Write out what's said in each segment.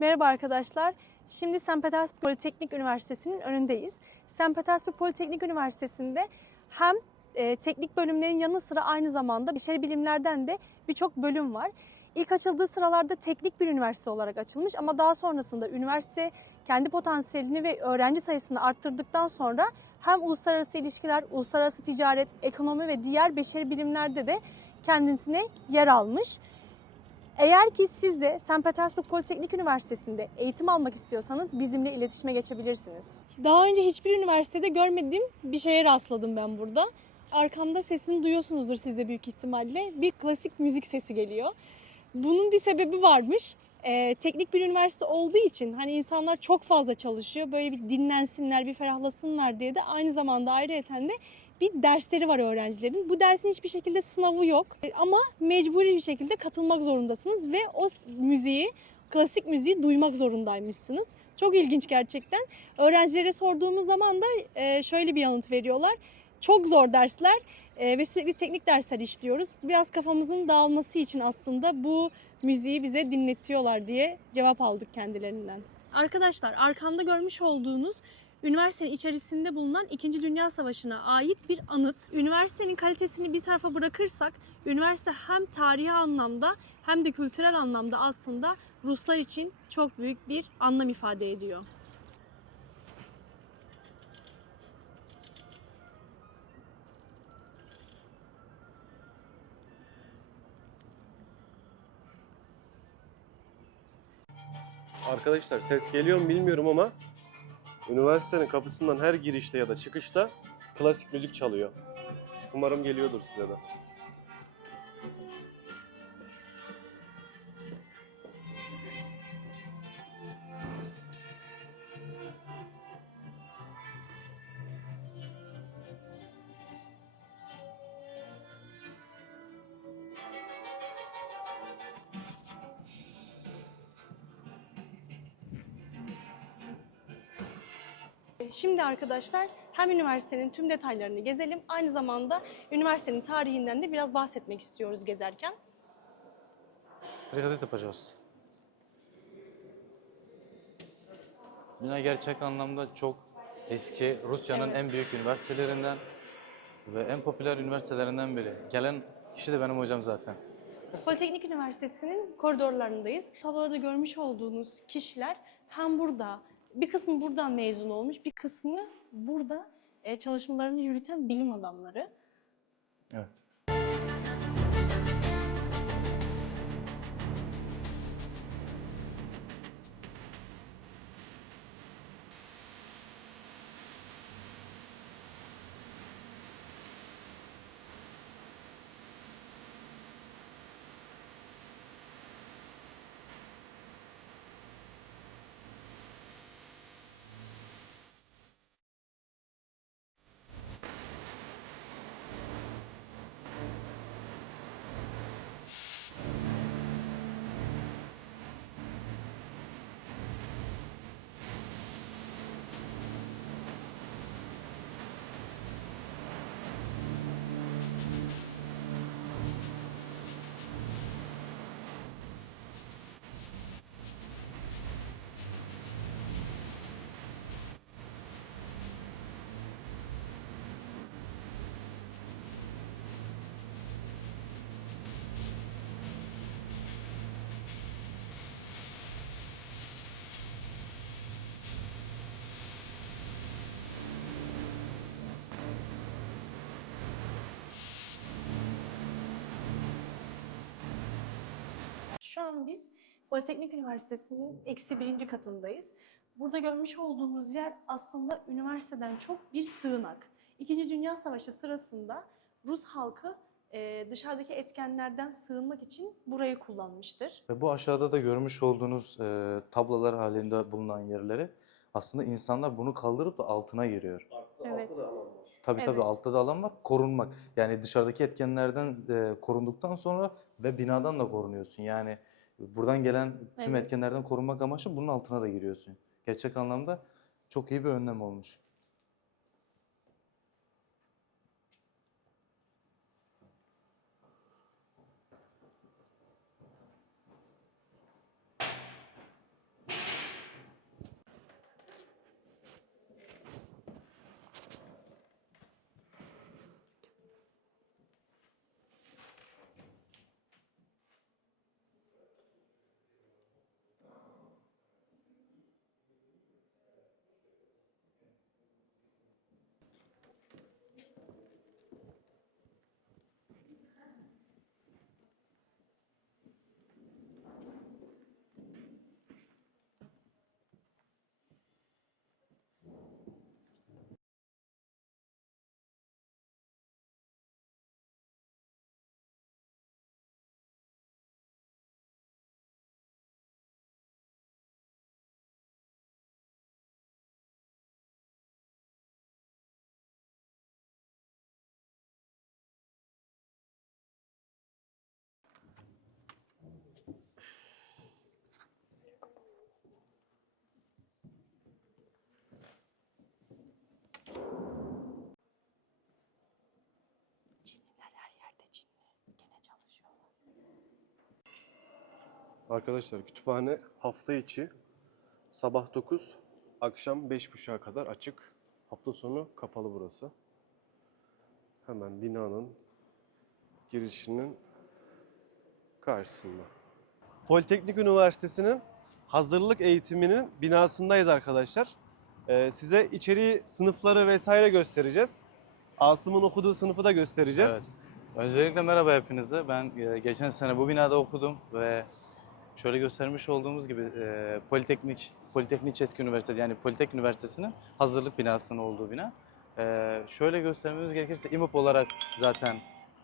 Merhaba arkadaşlar. Şimdi St. Petersburg Politeknik Üniversitesi'nin önündeyiz. St. Petersburg Politeknik Üniversitesi'nde hem e, teknik bölümlerin yanı sıra aynı zamanda beşeri bilimlerden de birçok bölüm var. İlk açıldığı sıralarda teknik bir üniversite olarak açılmış ama daha sonrasında üniversite kendi potansiyelini ve öğrenci sayısını arttırdıktan sonra hem uluslararası ilişkiler, uluslararası ticaret, ekonomi ve diğer beşeri bilimlerde de kendisine yer almış. Eğer ki siz de St. Petersburg Politeknik Üniversitesi'nde eğitim almak istiyorsanız bizimle iletişime geçebilirsiniz. Daha önce hiçbir üniversitede görmediğim bir şeye rastladım ben burada. Arkamda sesini duyuyorsunuzdur siz de büyük ihtimalle. Bir klasik müzik sesi geliyor. Bunun bir sebebi varmış. Ee, teknik bir üniversite olduğu için hani insanlar çok fazla çalışıyor. Böyle bir dinlensinler, bir ferahlasınlar diye de aynı zamanda ayrıyeten de bir dersleri var öğrencilerin. Bu dersin hiçbir şekilde sınavı yok E, ama mecburi bir şekilde katılmak zorundasınız ve o müziği, klasik müziği duymak zorundaymışsınız. Çok ilginç gerçekten. Öğrencilere sorduğumuz zaman da e, şöyle bir yanıt veriyorlar. Çok zor dersler e, ve sürekli teknik dersler işliyoruz. Biraz kafamızın dağılması için aslında bu müziği bize dinletiyorlar diye cevap aldık kendilerinden. Arkadaşlar arkamda görmüş olduğunuz üniversitenin içerisinde bulunan 2. Dünya Savaşı'na ait bir anıt. Üniversitenin kalitesini bir tarafa bırakırsak, üniversite hem tarihi anlamda hem de kültürel anlamda aslında Ruslar için çok büyük bir anlam ifade ediyor. Arkadaşlar ses geliyor mu bilmiyorum ama üniversitenin kapısından her girişte ya da çıkışta klasik müzik çalıyor. Umarım geliyordur size de. Şimdi arkadaşlar hem üniversitenin tüm detaylarını gezelim, aynı zamanda üniversitenin tarihinden de biraz bahsetmek istiyoruz gezerken. Dikkat yapacağız. Bina gerçek anlamda çok eski, Rusya'nın Evet. en büyük üniversitelerinden ve en popüler üniversitelerinden biri. Gelen kişi de benim hocam zaten. Politeknik Üniversitesi'nin koridorlarındayız. Tabloda görmüş olduğunuz kişiler hem burada, bir kısmı buradan mezun olmuş, bir kısmı burada e, çalışmalarını yürüten bilim adamları. Evet. Şu an biz Politeknik Üniversitesi'nin eksi birinci katındayız. Burada görmüş olduğumuz yer aslında üniversiteden çok bir sığınak. İkinci Dünya Savaşı sırasında Rus halkı e, dışarıdaki etkenlerden sığınmak için burayı kullanmıştır. Ve bu aşağıda da görmüş olduğunuz e, tablolar halinde bulunan yerleri aslında insanlar bunu kaldırıp da altına giriyor. Evet. Tabii tabii Evet. altta da alan var. Korunmak. Yani dışarıdaki etkenlerden e, korunduktan sonra ve binadan da korunuyorsun. Yani buradan gelen tüm Evet. etkenlerden korunmak amaçlı bunun altına da giriyorsun. Gerçek anlamda çok iyi bir önlem olmuş. Arkadaşlar kütüphane hafta içi sabah 9, akşam 5.30'a kadar açık. Hafta sonu kapalı burası. Hemen binanın girişinin karşısında. Politeknik Üniversitesi'nin hazırlık eğitiminin binasındayız arkadaşlar. Ee, size içeriği, sınıfları vesaire göstereceğiz. Asım'ın okuduğu sınıfı da göstereceğiz. Evet. Öncelikle merhaba hepinize. Ben e, geçen sene bu binada okudum ve şöyle göstermiş olduğumuz gibi e, Politeknik Politeknik Çeski Üniversitesi yani Politek Üniversitesi'nin hazırlık binasının olduğu bina. E, şöyle göstermemiz gerekirse İMUP olarak zaten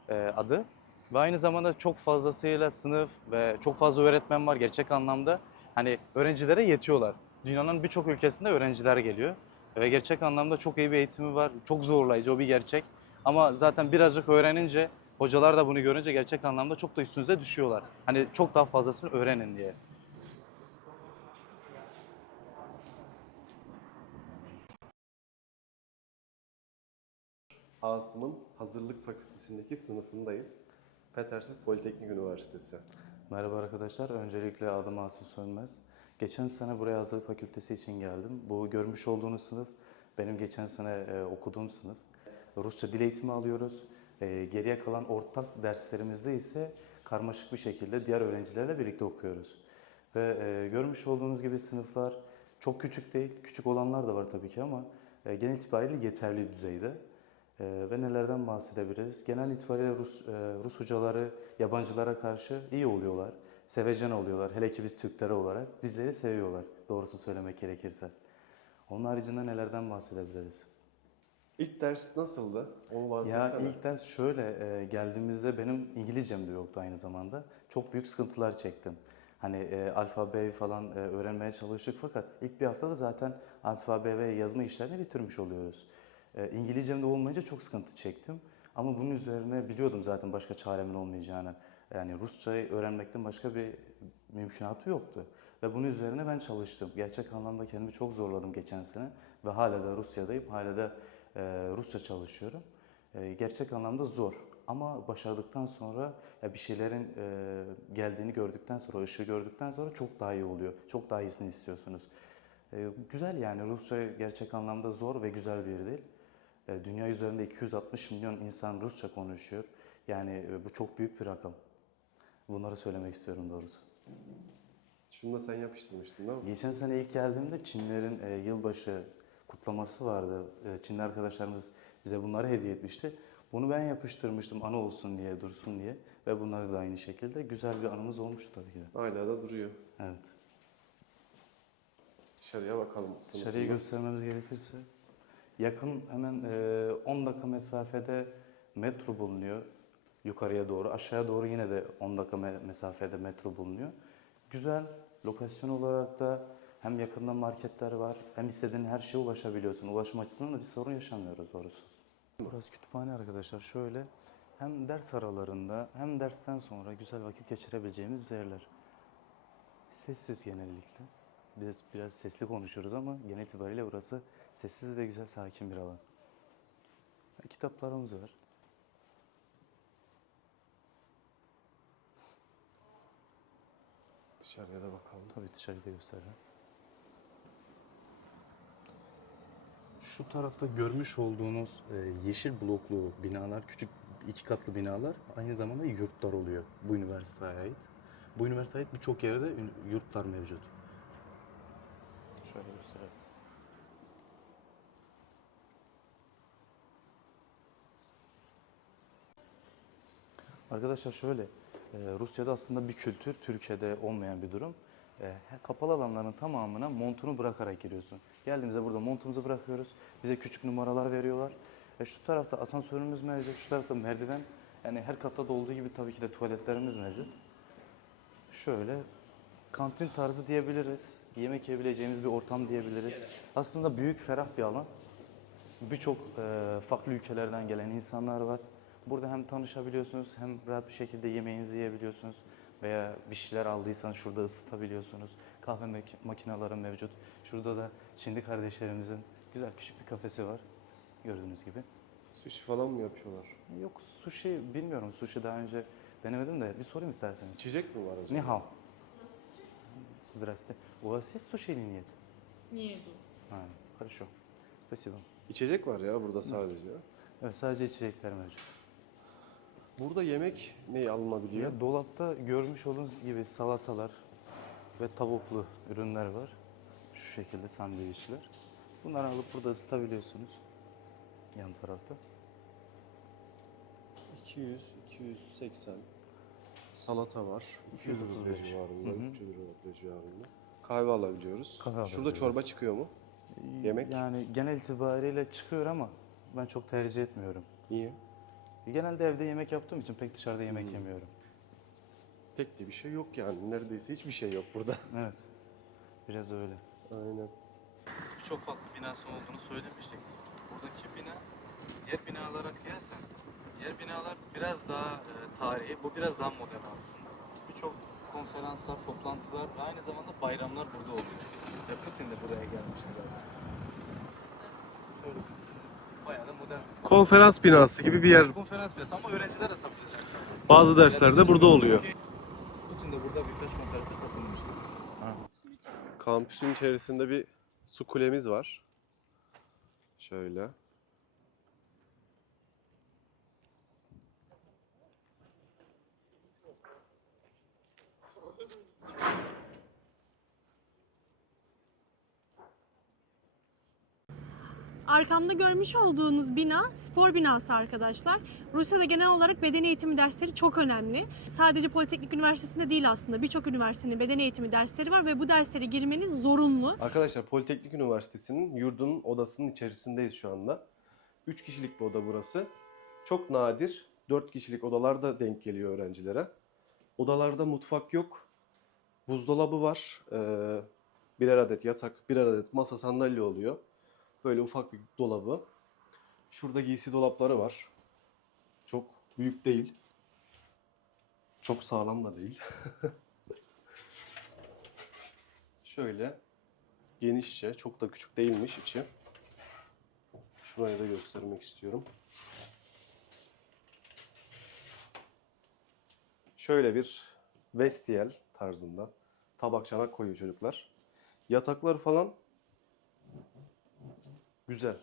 e, adı ve aynı zamanda çok fazlasıyla sınıf ve çok fazla öğretmen var gerçek anlamda. Hani öğrencilere yetiyorlar. Dünyanın birçok ülkesinde öğrenciler geliyor ve gerçek anlamda çok iyi bir eğitimi var. Çok zorlayıcı o bir gerçek. Ama zaten birazcık öğrenince hocalar da bunu görünce gerçek anlamda çok da üstünüze düşüyorlar. Hani çok daha fazlasını öğrenin diye. Asım'ın hazırlık fakültesindeki sınıfındayız. Petersburg Politeknik Üniversitesi. Merhaba arkadaşlar. Öncelikle adım Asım Sönmez. Geçen sene buraya hazırlık fakültesi için geldim. Bu görmüş olduğunuz sınıf benim geçen sene e, okuduğum sınıf. Rusça dil eğitimi alıyoruz. E, geriye kalan ortak derslerimizde ise karmaşık bir şekilde diğer öğrencilerle birlikte okuyoruz. Ve e, görmüş olduğunuz gibi sınıflar çok küçük değil. Küçük olanlar da var tabii ki ama e, genel itibariyle yeterli düzeyde. Ee, ve nelerden bahsedebiliriz? Genel itibariyle Rus, e, Rus hocaları yabancılara karşı iyi oluyorlar. Sevecen oluyorlar. Hele ki biz Türkleri olarak bizleri seviyorlar. Doğrusu söylemek gerekirse. Onun haricinde nelerden bahsedebiliriz? İlk ders nasıldı? Onu Ya ilk ders şöyle e, geldiğimizde benim İngilizcem de yoktu aynı zamanda. Çok büyük sıkıntılar çektim. Hani e, alfabeyi falan e, öğrenmeye çalıştık fakat ilk bir haftada zaten alfabe ve yazma işlerini bitirmiş oluyoruz. E, İngilizcem de olmayınca çok sıkıntı çektim. Ama bunun üzerine biliyordum zaten başka çaremin olmayacağını. Yani Rusçayı öğrenmekten başka bir mümkünatı yoktu. Ve bunun üzerine ben çalıştım. Gerçek anlamda kendimi çok zorladım geçen sene. Ve hala da Rusya'dayım. Hala da Rusça çalışıyorum. E, gerçek anlamda zor. Ama başardıktan sonra ya bir şeylerin e, geldiğini gördükten sonra, ışığı gördükten sonra çok daha iyi oluyor. Çok daha iyisini istiyorsunuz. E, güzel yani Rusça gerçek anlamda zor ve güzel bir dil. Dünya üzerinde 260 milyon insan Rusça konuşuyor. Yani e, bu çok büyük bir rakam. Bunları söylemek istiyorum doğrusu. Şunu da sen yapıştırmıştın değil mi? Geçen sene ilk geldiğimde Çinlerin e, yılbaşı kutlaması vardı. E, Çinli arkadaşlarımız bize bunları hediye etmişti. Bunu ben yapıştırmıştım anı olsun diye, dursun diye. Ve bunları da aynı şekilde. Güzel bir anımız olmuştu tabii ki de. Hala da duruyor. Evet. Dışarıya bakalım. Dışarıyı göstermemiz gerekirse. Yakın hemen e, 10 dakika mesafede metro bulunuyor. Yukarıya doğru. Aşağıya doğru yine de 10 dakika me- mesafede metro bulunuyor. Güzel. Lokasyon olarak da hem yakında marketler var hem istediğin her şeye ulaşabiliyorsun. Ulaşım açısından da bir sorun yaşamıyoruz doğrusu. Burası kütüphane arkadaşlar. Şöyle hem ders aralarında hem dersten sonra güzel vakit geçirebileceğimiz yerler. Sessiz genellikle. Biraz, biraz sesli konuşuyoruz ama genel itibariyle burası sessiz ve güzel, sakin bir alan. Kitaplarımız var. Dışarıya da bakalım. Tabii dışarıda göstereyim. Şu tarafta görmüş olduğunuz e, yeşil bloklu binalar, küçük iki katlı binalar aynı zamanda yurtlar oluyor bu üniversiteye ait. Bu üniversiteye ait birçok yerde yurtlar mevcut. Şöyle göstereyim. Arkadaşlar şöyle, e, Rusya'da aslında bir kültür, Türkiye'de olmayan bir durum. E, kapalı alanların tamamına montunu bırakarak giriyorsun. Geldiğimizde burada montumuzu bırakıyoruz. Bize küçük numaralar veriyorlar. E, şu tarafta asansörümüz mevcut, şu tarafta merdiven. Yani her katta da olduğu gibi tabii ki de tuvaletlerimiz mevcut. Şöyle kantin tarzı diyebiliriz. Yemek yiyebileceğimiz bir ortam diyebiliriz. Aslında büyük, ferah bir alan. Birçok e, farklı ülkelerden gelen insanlar var. Burada hem tanışabiliyorsunuz hem rahat bir şekilde yemeğinizi yiyebiliyorsunuz. Veya bir şeyler aldıysanız şurada ısıtabiliyorsunuz. Kahve mak- makineleri mevcut. Şurada da Çinli kardeşlerimizin güzel küçük bir kafesi var. Gördüğünüz gibi. Sushi falan mı yapıyorlar? Yok sushi bilmiyorum. Sushi daha önce denemedim de bir sorayım isterseniz. İçecek mi var acaba? Ni hao. Здрасте. У вас есть суши или нет? Нету. Ha, хорошо. Спасибо. İçecek var ya burada sadece. Evet, sadece içecekler mevcut. Burada yemek ne alınabiliyor? Ya, dolapta görmüş olduğunuz gibi salatalar ve tavuklu ürünler var. Şu şekilde sandviçler. Bunları alıp burada ısıtabiliyorsunuz. Yan tarafta. 200, 280. Salata var. 235 235 civarında, Hı hı. 300 lira civarında. Kahve alabiliyoruz. Kahve Şurada alabiliyoruz. çorba çıkıyor mu? Yemek? Yani genel itibariyle çıkıyor ama ben çok tercih etmiyorum. Niye? Genelde evde yemek yaptığım için pek dışarıda yemek yemiyorum. Pek de bir şey yok yani. Neredeyse hiçbir şey yok burada. Evet. Biraz öyle. Aynen. Çok farklı binası olduğunu söylemiştik. Buradaki bina diğer binalara kıyasen diğer binalar biraz daha e, tarihi, bu biraz daha modern aslında. Birçok konferanslar, toplantılar ve aynı zamanda bayramlar burada oluyor. Ve Putin de buraya gelmişti zaten. Şöyle bayağı da modern. Konferans binası gibi bir yer. Konferans binası ama öğrenciler de tabii ki ders alıyor. Bazı derslerde burada oluyor. Putin de burada birkaç konferansa katılmıştı. Kampüsün içerisinde bir su kulemiz var. Şöyle. Arkamda görmüş olduğunuz bina spor binası arkadaşlar. Rusya'da genel olarak beden eğitimi dersleri çok önemli. Sadece Politeknik Üniversitesi'nde değil aslında. Birçok üniversitenin beden eğitimi dersleri var ve bu derslere girmeniz zorunlu. Arkadaşlar Politeknik Üniversitesi'nin yurdunun odasının içerisindeyiz şu anda. 3 kişilik bir oda burası. Çok nadir 4 kişilik odalar da denk geliyor öğrencilere. Odalarda mutfak yok. Buzdolabı var. Ee, birer adet yatak, birer adet masa sandalye oluyor. Böyle ufak bir dolabı. Şurada giysi dolapları var. Çok büyük değil. Çok sağlam da değil. Şöyle genişçe, çok da küçük değilmiş içi. Şurayı da göstermek istiyorum. Şöyle bir vestiyel tarzında tabak çanak koyuyor çocuklar. Yataklar falan güzel.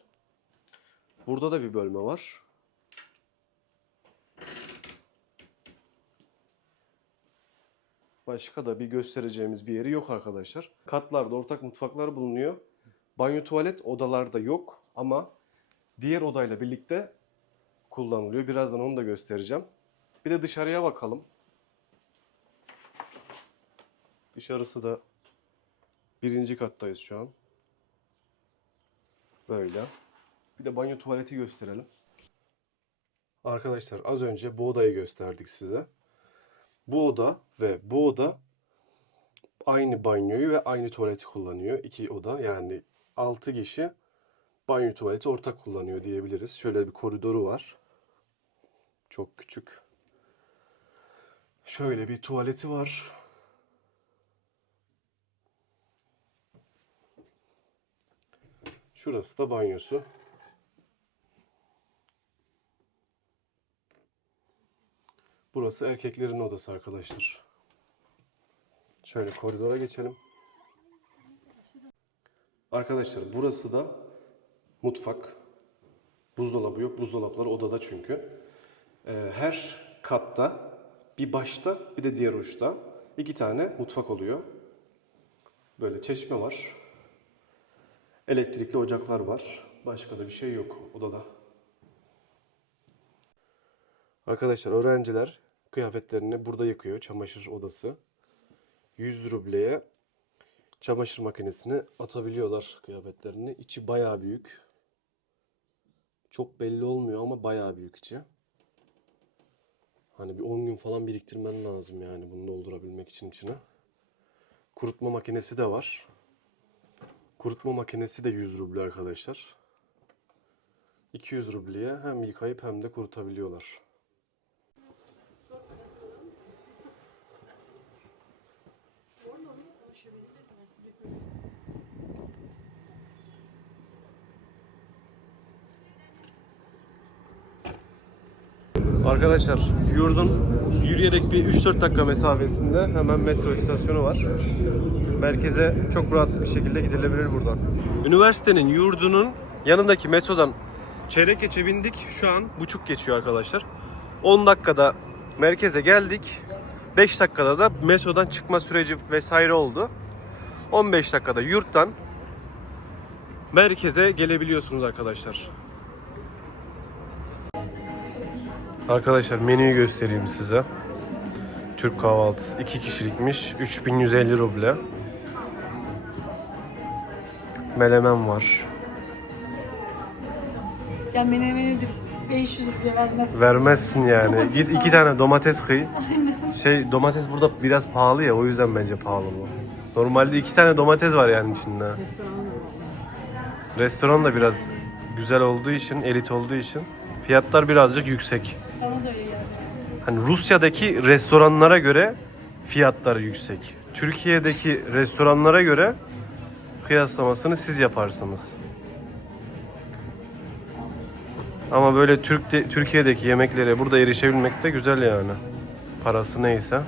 Burada da bir bölme var. Başka da bir göstereceğimiz bir yeri yok arkadaşlar. Katlarda ortak mutfaklar bulunuyor. Banyo tuvalet odalarda yok ama diğer odayla birlikte kullanılıyor. Birazdan onu da göstereceğim. Bir de dışarıya bakalım. Dışarısı da birinci kattayız şu an. Böyle. Bir de banyo tuvaleti gösterelim. Arkadaşlar az önce bu odayı gösterdik size. Bu oda ve bu oda aynı banyoyu ve aynı tuvaleti kullanıyor. İki oda yani 6 kişi banyo tuvaleti ortak kullanıyor diyebiliriz. Şöyle bir koridoru var. Çok küçük. Şöyle bir tuvaleti var. Şurası da banyosu. Burası erkeklerin odası arkadaşlar. Şöyle koridora geçelim. Arkadaşlar burası da mutfak. Buzdolabı yok. Buzdolapları odada çünkü. Ee, her katta bir başta bir de diğer uçta iki tane mutfak oluyor. Böyle çeşme var. Elektrikli ocaklar var. Başka da bir şey yok odada. Arkadaşlar öğrenciler kıyafetlerini burada yıkıyor. Çamaşır odası. 100 rubleye çamaşır makinesine atabiliyorlar kıyafetlerini. İçi bayağı büyük. Çok belli olmuyor ama bayağı büyük içi. Hani bir 10 gün falan biriktirmen lazım yani bunu doldurabilmek için içine. Kurutma makinesi de var. Kurutma makinesi de 100 ruble arkadaşlar. 200 rubleye hem yıkayıp hem de kurutabiliyorlar. Arkadaşlar yurdun yürüyerek bir 3-4 dakika mesafesinde hemen metro istasyonu var. Merkeze çok rahat bir şekilde gidilebilir buradan. Üniversitenin yurdunun yanındaki metrodan çeyrek geçe bindik. Şu an buçuk geçiyor arkadaşlar. 10 dakikada merkeze geldik. 5 dakikada da metrodan çıkma süreci vesaire oldu. 15 dakikada yurttan merkeze gelebiliyorsunuz arkadaşlar. Arkadaşlar menüyü göstereyim size. Türk kahvaltısı 2 kişilikmiş. 3150 ruble. Melemen var. Ya menemenidir 500 diye vermez. Vermezsin yani. Git iki tane domates kıy. Şey domates burada biraz pahalı ya o yüzden bence pahalı bu. Normalde iki tane domates var yani içinde. Restoran da biraz güzel olduğu için, elit olduğu için fiyatlar birazcık yüksek. Bana da öyle geldi. Hani Rusya'daki restoranlara göre fiyatlar yüksek. Türkiye'deki restoranlara göre kıyaslamasını siz yaparsınız. Ama böyle Türk de- Türkiye'deki yemeklere burada erişebilmek de güzel yani. Parası neyse.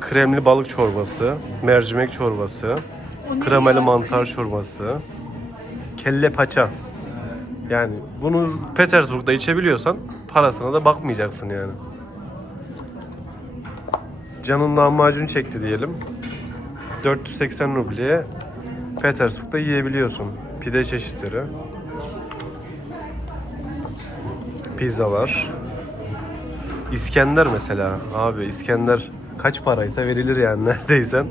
Kremli balık çorbası, mercimek çorbası, ya? mantar çorbası, kelle paça. Yani bunu Petersburg'da içebiliyorsan parasına da bakmayacaksın yani. Canın lahmacun çekti diyelim. 480 rubleye Petersburg'da yiyebiliyorsun. Pide çeşitleri. Pizzalar. İskender mesela. Abi İskender kaç paraysa verilir yani neredeyse.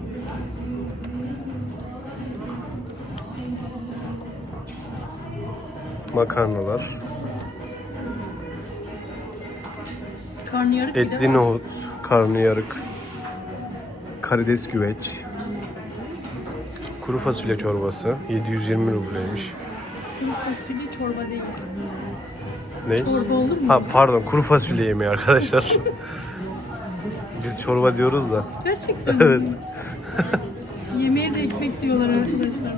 Makarnalar. Karnıyarık Etli nohut, karnıyarık, karides güveç, kuru fasulye çorbası 720 rubleymiş. Kuru fasulye çorba değil. Ne? Çorba olur mu? Ha pardon kuru fasulye yemeği arkadaşlar. Biz çorba diyoruz da. Gerçekten. Evet. Yemeğe de ekmek diyorlar arkadaşlar.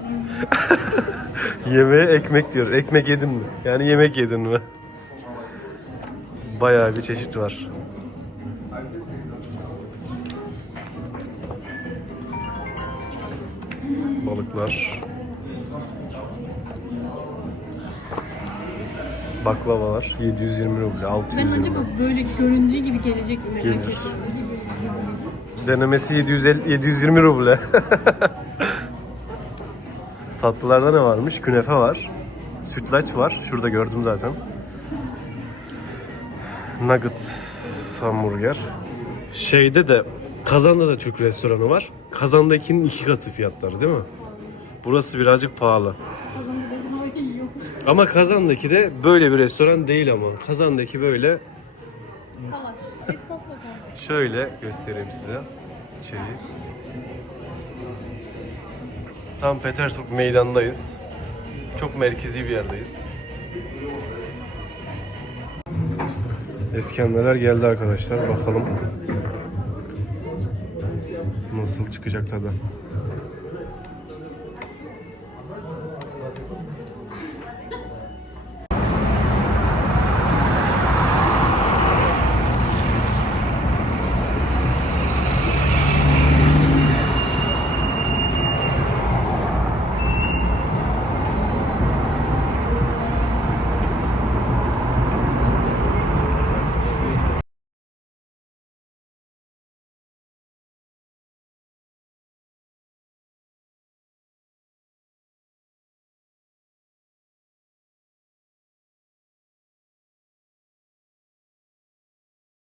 Yemeğe ekmek diyor. Ekmek yedin mi? Yani yemek yedin mi? Bayağı bir çeşit var. Balıklar. Baklavalar 720 ruble, Ben 620. acaba böyle göründüğü gibi gelecek mi merak Gelir. ediyorum. Denemesi 750, 720 ruble. Tatlılarda ne varmış? Künefe var. Sütlaç var. Şurada gördüm zaten. Nugget hamburger. Şeyde de Kazan'da da Türk restoranı var. Kazan'dakinin iki katı fiyatları değil mi? Burası birazcık pahalı. Ama Kazan'daki de böyle bir restoran değil ama. Kazan'daki böyle Salaş. Esnafla. Şöyle göstereyim size içeriği. Tam Petersburg meydanındayız. Çok merkezi bir yerdeyiz. İskenderler geldi arkadaşlar. Bakalım nasıl çıkacak tadı.